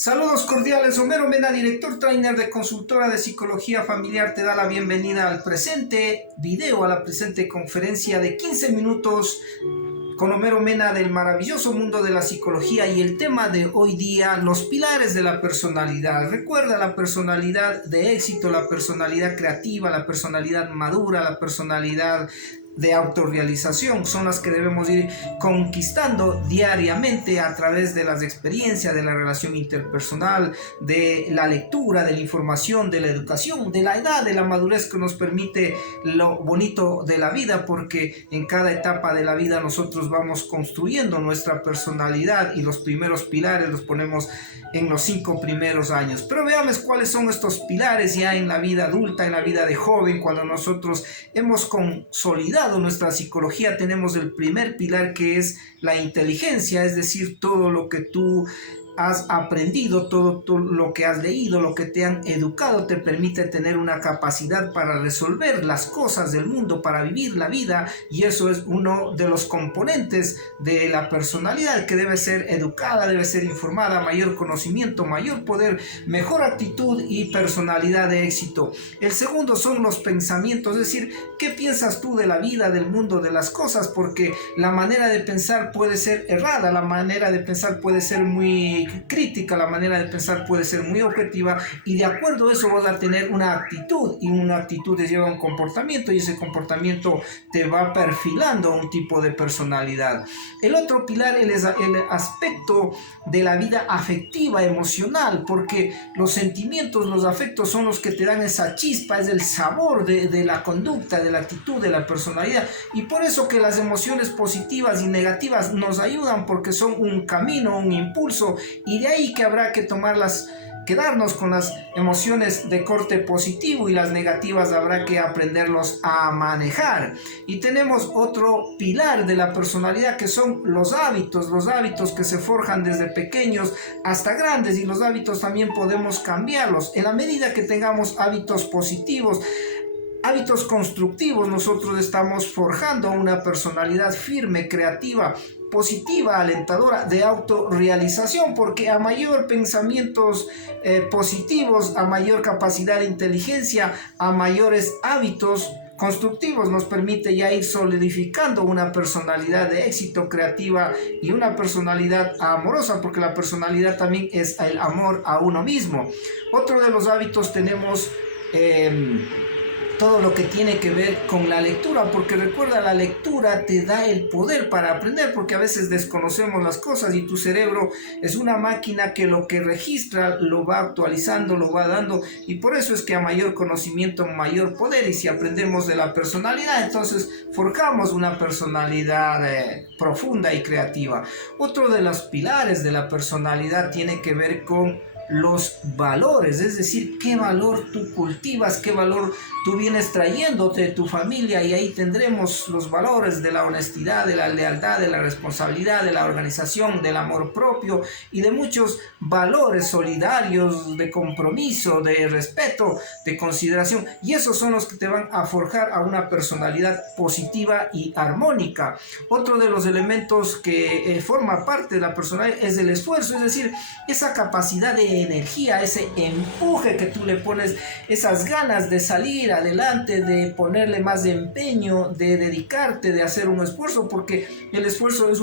Saludos cordiales, Homero Mena, director trainer de consultora de psicología familiar, te da la bienvenida al presente video, a la presente conferencia de 15 minutos con Homero Mena del maravilloso mundo de la psicología, y el tema de hoy día, los pilares de la personalidad. Recuerda, la personalidad de éxito, la personalidad creativa, la personalidad madura, la personalidad de autorrealización son las que debemos ir conquistando diariamente a través de las experiencias, de la relación interpersonal, de la lectura, de la información, de la educación, de la edad, de la madurez que nos permite lo bonito de la vida, porque en cada etapa de la vida nosotros vamos construyendo nuestra personalidad y los primeros pilares los ponemos en los 5 primeros años. Pero veamos cuáles son estos pilares ya en la vida adulta, en la vida de joven, cuando nosotros hemos consolidado nuestra psicología. Tenemos el primer pilar, que es la inteligencia, es decir, todo lo que tú has aprendido, todo lo que has leído, lo que te han educado, te permite tener una capacidad para resolver las cosas del mundo, para vivir la vida, y eso es uno de los componentes de la personalidad, que debe ser educada, debe ser informada, mayor conocimiento, mayor poder, mejor actitud y personalidad de éxito. El segundo son los pensamientos, es decir, ¿qué piensas tú de la vida, del mundo, de las cosas? Porque la manera de pensar puede ser errada, la manera de pensar puede ser muy crítica, la manera de pensar puede ser muy objetiva, y de acuerdo a eso vas a tener una actitud, y una actitud te lleva a un comportamiento, y ese comportamiento te va perfilando un tipo de personalidad. El otro pilar es el aspecto de la vida afectiva, emocional, porque los sentimientos, los afectos son los que te dan esa chispa, es el sabor de la conducta, de la actitud, de la personalidad, y por eso que las emociones positivas y negativas nos ayudan, porque son un camino, un impulso, y de ahí que habrá que quedarnos con las emociones de corte positivo, y las negativas habrá que aprenderlos a manejar. Y tenemos otro pilar de la personalidad, que son los hábitos que se forjan desde pequeños hasta grandes, y los hábitos también podemos cambiarlos en la medida que tengamos hábitos positivos, hábitos constructivos. Nosotros estamos forjando una personalidad firme, creativa, positiva, alentadora, de autorrealización, porque a mayor pensamientos positivos, a mayor capacidad de inteligencia, a mayores hábitos constructivos, nos permite ya ir solidificando una personalidad de éxito, creativa, y una personalidad amorosa, porque la personalidad también es el amor a uno mismo. Otro de los hábitos tenemos todo lo que tiene que ver con la lectura, porque recuerda, la lectura te da el poder para aprender, porque a veces desconocemos las cosas, y tu cerebro es una máquina que lo que registra lo va actualizando, lo va dando, y por eso es que a mayor conocimiento, mayor poder. Y si aprendemos de la personalidad, entonces forjamos una personalidad profunda y creativa. Otro de los pilares de la personalidad tiene que ver con los valores, es decir, qué valor tú cultivas, qué valor tú vienes trayéndote de tu familia, y ahí tendremos los valores de la honestidad, de la lealtad, de la responsabilidad, de la organización, del amor propio, y de muchos valores solidarios, de compromiso, de respeto, de consideración, y esos son los que te van a forjar a una personalidad positiva y armónica. Otro de los elementos que forma parte de la personalidad es el esfuerzo, es decir, esa capacidad de energía, ese empuje que tú le pones, esas ganas de salir adelante, de ponerle más de empeño, de dedicarte, de hacer un esfuerzo, porque el esfuerzo es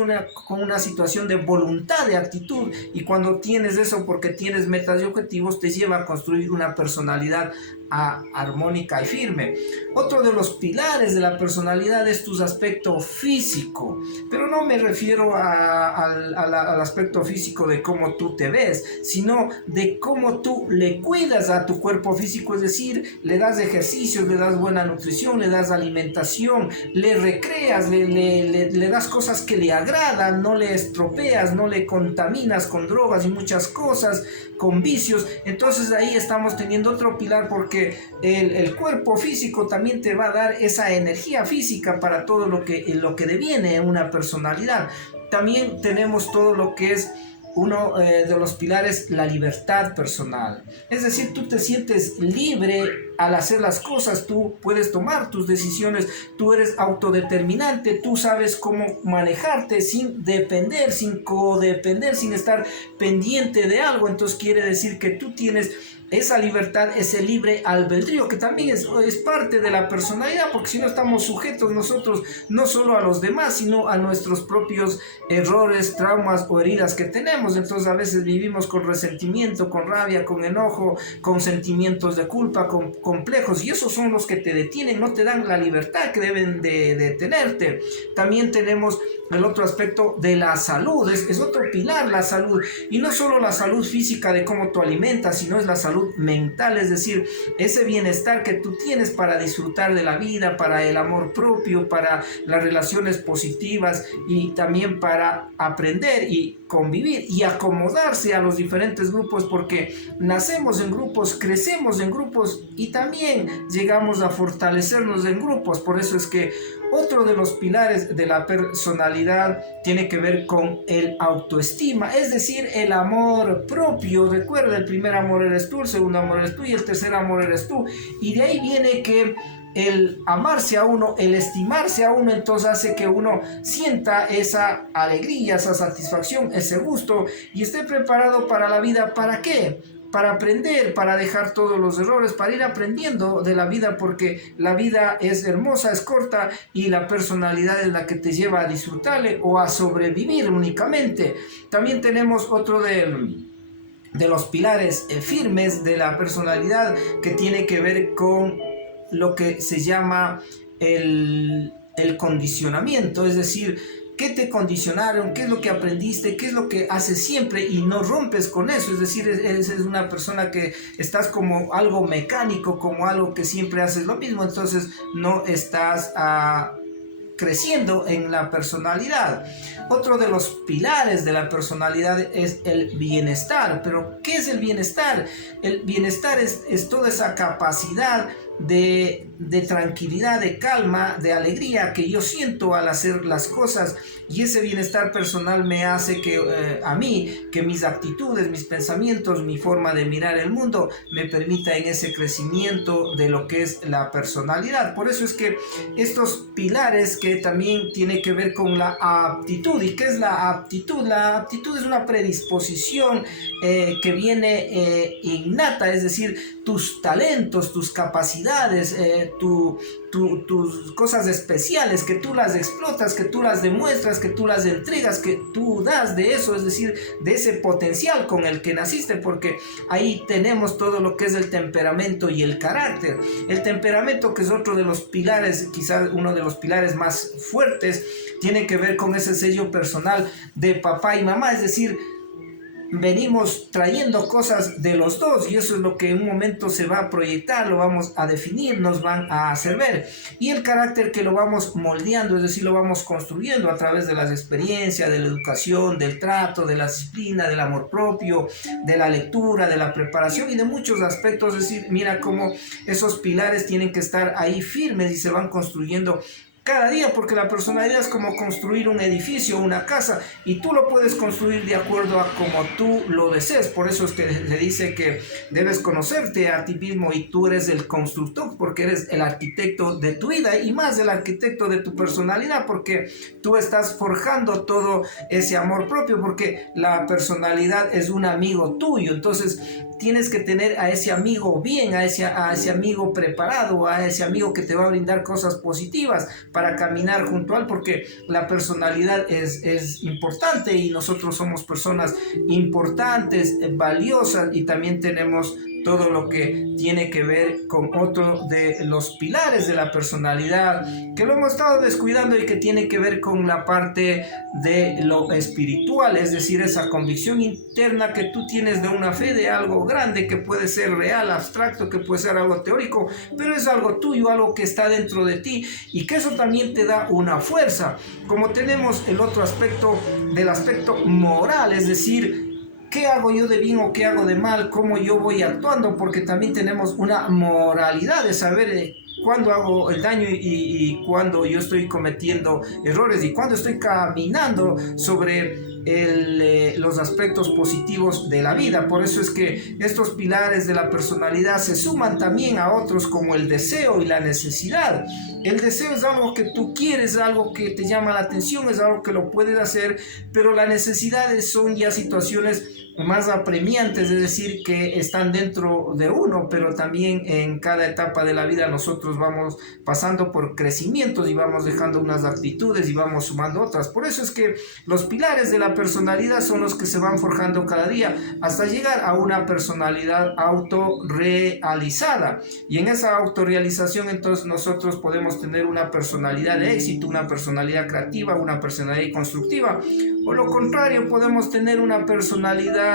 con una situación de voluntad, de actitud, y cuando tienes eso, porque tienes metas y objetivos, te lleva a construir una personalidad armónica y firme. Otro de los pilares de la personalidad es tu aspecto físico, pero no me refiero al aspecto físico de cómo tú te ves, sino de cómo tú le cuidas a tu cuerpo físico, es decir, le das ejercicios, le das buena nutrición, le das alimentación, le recreas, le das cosas que le agradan, no le estropeas, no le contaminas con drogas y muchas cosas, con vicios. Entonces ahí estamos teniendo otro pilar, porque el cuerpo físico también te va a dar esa energía física para todo lo que deviene una personalidad. También tenemos todo lo que es uno de los pilares, la libertad personal. Es decir, tú te sientes libre al hacer las cosas, tú puedes tomar tus decisiones, tú eres autodeterminante, tú sabes cómo manejarte sin depender, sin codepender, sin estar pendiente de algo. Entonces quiere decir que tú tienes esa libertad, ese libre albedrío, que también es parte de la personalidad, porque si no estamos sujetos nosotros no solo a los demás, sino a nuestros propios errores, traumas o heridas que tenemos. Entonces a veces vivimos con resentimiento, con rabia, con enojo, con sentimientos de culpa, con complejos, y esos son los que te detienen, no te dan la libertad que deben de tenerte. También tenemos el otro aspecto de la salud, es otro pilar, la salud, y no solo la salud física de cómo tú alimentas, sino es la salud mental, es decir, ese bienestar que tú tienes para disfrutar de la vida, para el amor propio, para las relaciones positivas y también para aprender y convivir y acomodarse a los diferentes grupos, porque nacemos en grupos, crecemos en grupos y también llegamos a fortalecernos en grupos. Por eso es que otro de los pilares de la personalidad tiene que ver con el autoestima, es decir, el amor propio. Recuerda, el primer amor eres tú, el segundo amor eres tú y el tercer amor eres tú. Y de ahí viene que el amarse a uno, el estimarse a uno, entonces hace que uno sienta esa alegría, esa satisfacción, ese gusto y esté preparado para la vida. ¿Para qué? Para aprender, para dejar todos los errores, para ir aprendiendo de la vida, porque la vida es hermosa, es corta y la personalidad es la que te lleva a disfrutarle o a sobrevivir únicamente. También tenemos otro de los pilares firmes de la personalidad que tiene que ver con lo que se llama el condicionamiento, es decir, ¿qué te condicionaron? ¿Qué es lo que aprendiste? ¿Qué es lo que haces siempre y no rompes con eso? Es decir, eres una persona que estás como algo mecánico, como algo que siempre haces lo mismo, entonces no estás creciendo en la personalidad. Otro de los pilares de la personalidad es el bienestar. ¿Pero qué es el bienestar? El bienestar es toda esa capacidad de tranquilidad, de calma, de alegría que yo siento al hacer las cosas, y ese bienestar personal me hace que a mí, que mis actitudes, mis pensamientos, mi forma de mirar el mundo me permita en ese crecimiento de lo que es la personalidad. Por eso es que estos pilares que también tiene que ver con la aptitud. ¿Y qué es la aptitud? La aptitud es una predisposición que viene innata, es decir, tus talentos, tus capacidades, tus cosas especiales, que tú las explotas, que tú las demuestras, que tú las entregas, que tú das de eso, es decir, de ese potencial con el que naciste, porque ahí tenemos todo lo que es el temperamento y el carácter. El temperamento, que es otro de los pilares, quizás uno de los pilares más fuertes, tiene que ver con ese sello personal de papá y mamá, es decir, venimos trayendo cosas de los dos y eso es lo que en un momento se va a proyectar, lo vamos a definir, nos van a hacer ver, y el carácter que lo vamos moldeando, es decir, lo vamos construyendo a través de las experiencias, de la educación, del trato, de la disciplina, del amor propio, de la lectura, de la preparación y de muchos aspectos. Es decir, mira cómo esos pilares tienen que estar ahí firmes y se van construyendo cada día, porque la personalidad es como construir un edificio, una casa, y tú lo puedes construir de acuerdo a como tú lo desees. Por eso es que le dice que debes conocerte a ti mismo y tú eres el constructor, porque eres el arquitecto de tu vida y más el arquitecto de tu personalidad, porque tú estás forjando todo ese amor propio, porque la personalidad es un amigo tuyo. Entonces tienes que tener a ese amigo bien, a ese amigo preparado, a ese amigo que te va a brindar cosas positivas para caminar junto a él, porque la personalidad es importante y nosotros somos personas importantes, valiosas, y también tenemos todo lo que tiene que ver con otro de los pilares de la personalidad que lo hemos estado descuidando y que tiene que ver con la parte de lo espiritual, es decir, esa convicción interna que tú tienes de una fe, de algo grande que puede ser real, abstracto, que puede ser algo teórico, pero es algo tuyo, algo que está dentro de ti y que eso también te da una fuerza. Como tenemos el otro aspecto del aspecto moral, es decir, ¿qué hago yo de bien o qué hago de mal? ¿Cómo yo voy actuando? Porque también tenemos una moralidad de saber cuándo hago el daño y cuándo yo estoy cometiendo errores y cuándo estoy caminando sobre los aspectos positivos de la vida. Por eso es que estos pilares de la personalidad se suman también a otros como el deseo y la necesidad. El deseo es algo que tú quieres, algo que te llama la atención, es algo que lo puedes hacer, pero las necesidades son ya situaciones más apremiantes, es decir, que están dentro de uno, pero también en cada etapa de la vida nosotros vamos pasando por crecimientos y vamos dejando unas actitudes y vamos sumando otras. Por eso es que los pilares de la personalidad son los que se van forjando cada día hasta llegar a una personalidad autorrealizada. Y en esa autorrealización entonces nosotros podemos tener una personalidad de éxito, una personalidad creativa, una personalidad constructiva, o lo contrario, podemos tener una personalidad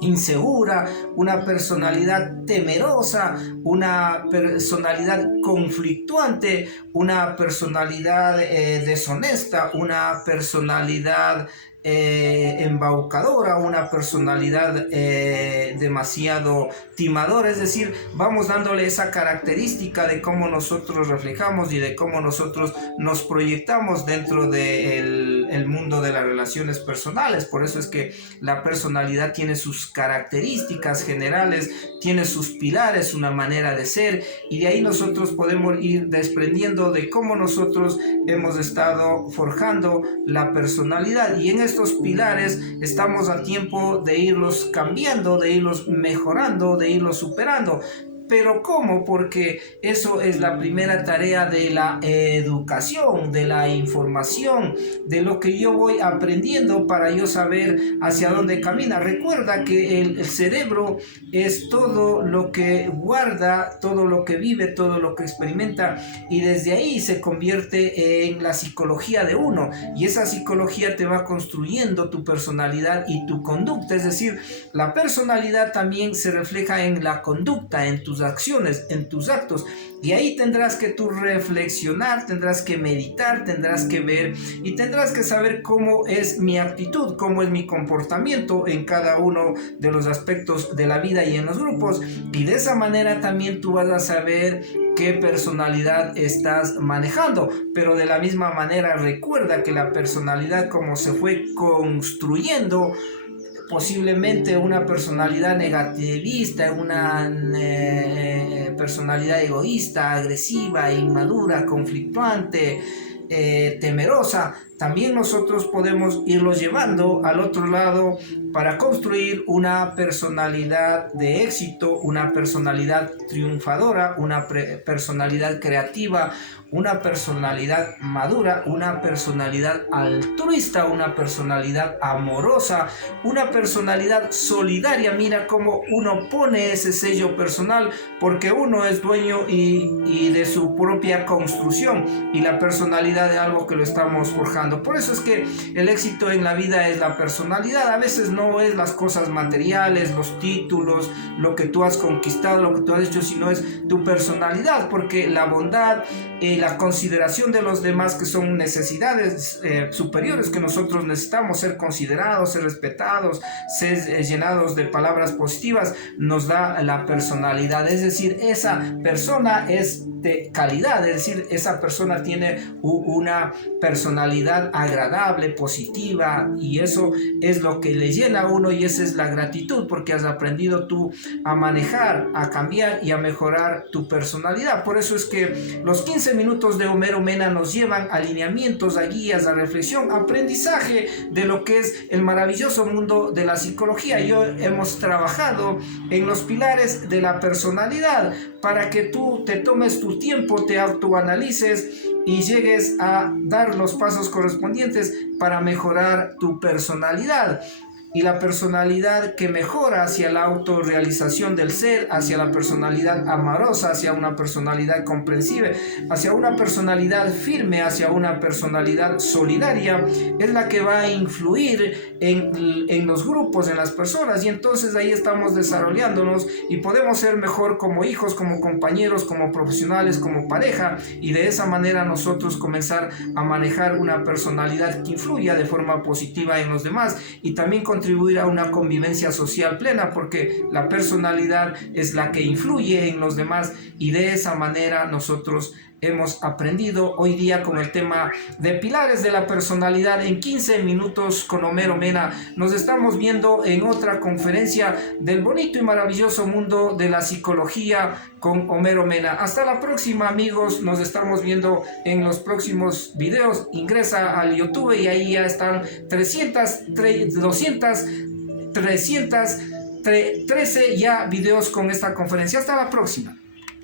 insegura, una personalidad temerosa, una personalidad conflictuante, una personalidad deshonesta, una personalidad embaucadora, una personalidad demasiado timadora. Es decir, vamos dándole esa característica de cómo nosotros reflejamos y de cómo nosotros nos proyectamos dentro del mundo de las relaciones personales. Por eso es que la personalidad tiene sus características generales, tiene sus pilares, una manera de ser, y de ahí nosotros podemos ir desprendiendo de cómo nosotros hemos estado forjando la personalidad, y en estos pilares estamos a tiempo de irlos cambiando, de irlos mejorando, de irlos superando. Pero ¿cómo? Porque eso es la primera tarea de la educación, de la información, de lo que yo voy aprendiendo para yo saber hacia dónde camina. Recuerda que el cerebro es todo lo que guarda, todo lo que vive, todo lo que experimenta, y desde ahí se convierte en la psicología de uno, y esa psicología te va construyendo tu personalidad y tu conducta. Es decir, la personalidad también se refleja en la conducta, en tus acciones, en tus actos, y ahí tendrás que tú reflexionar, tendrás que meditar, tendrás que ver y tendrás que saber cómo es mi actitud, cómo es mi comportamiento en cada uno de los aspectos de la vida y en los grupos, y de esa manera también tú vas a saber qué personalidad estás manejando. Pero de la misma manera recuerda que la personalidad, como se fue construyendo, posiblemente una personalidad negativista, una personalidad egoísta, agresiva, inmadura, conflictuante, temerosa, también nosotros podemos irlos llevando al otro lado para construir una personalidad de éxito, una personalidad triunfadora, una personalidad creativa, una personalidad madura, una personalidad altruista, una personalidad amorosa, una personalidad solidaria. Mira cómo uno pone ese sello personal, porque uno es dueño y de su propia construcción, y la personalidad de algo que lo estamos forjando. Por eso es que el éxito en la vida es la personalidad. A veces no es las cosas materiales, los títulos, lo que tú has conquistado, lo que tú has hecho, sino es tu personalidad, porque la bondad, la consideración de los demás, que son necesidades superiores que nosotros necesitamos, ser considerados, ser respetados, ser llenados de palabras positivas, nos da la personalidad. Es decir, esa persona es de calidad, es decir, esa persona tiene una personalidad agradable, positiva, y eso es lo que le llena a uno, y esa es la gratitud, porque has aprendido tú a manejar, a cambiar y a mejorar tu personalidad. Por eso es que los 15 minutos de Homero Mena nos llevan a alineamientos, a guías, a reflexión, aprendizaje de lo que es el maravilloso mundo de la psicología. Y hoy hemos trabajado en los pilares de la personalidad para que tú te tomes tu tiempo, te autoanalices y llegues a dar los pasos correspondientes para mejorar tu personalidad. Y la personalidad que mejora hacia la autorrealización del ser, hacia la personalidad amorosa, hacia una personalidad comprensiva, hacia una personalidad firme, hacia una personalidad solidaria, es la que va a influir en los grupos, en las personas, y entonces ahí estamos desarrollándonos y podemos ser mejor como hijos, como compañeros, como profesionales, como pareja, y de esa manera nosotros comenzar a manejar una personalidad que influya de forma positiva en los demás, y también contribuir a una convivencia social plena, porque la personalidad es la que influye en los demás, y de esa manera nosotros hemos aprendido hoy día con el tema de pilares de la personalidad en 15 minutos con Homero Mena. Nos estamos viendo en otra conferencia del bonito y maravilloso mundo de la psicología con Homero Mena. Hasta la próxima, amigos. Nos estamos viendo en los próximos videos. Ingresa al YouTube y ahí ya están 313 ya videos con esta conferencia. Hasta la próxima.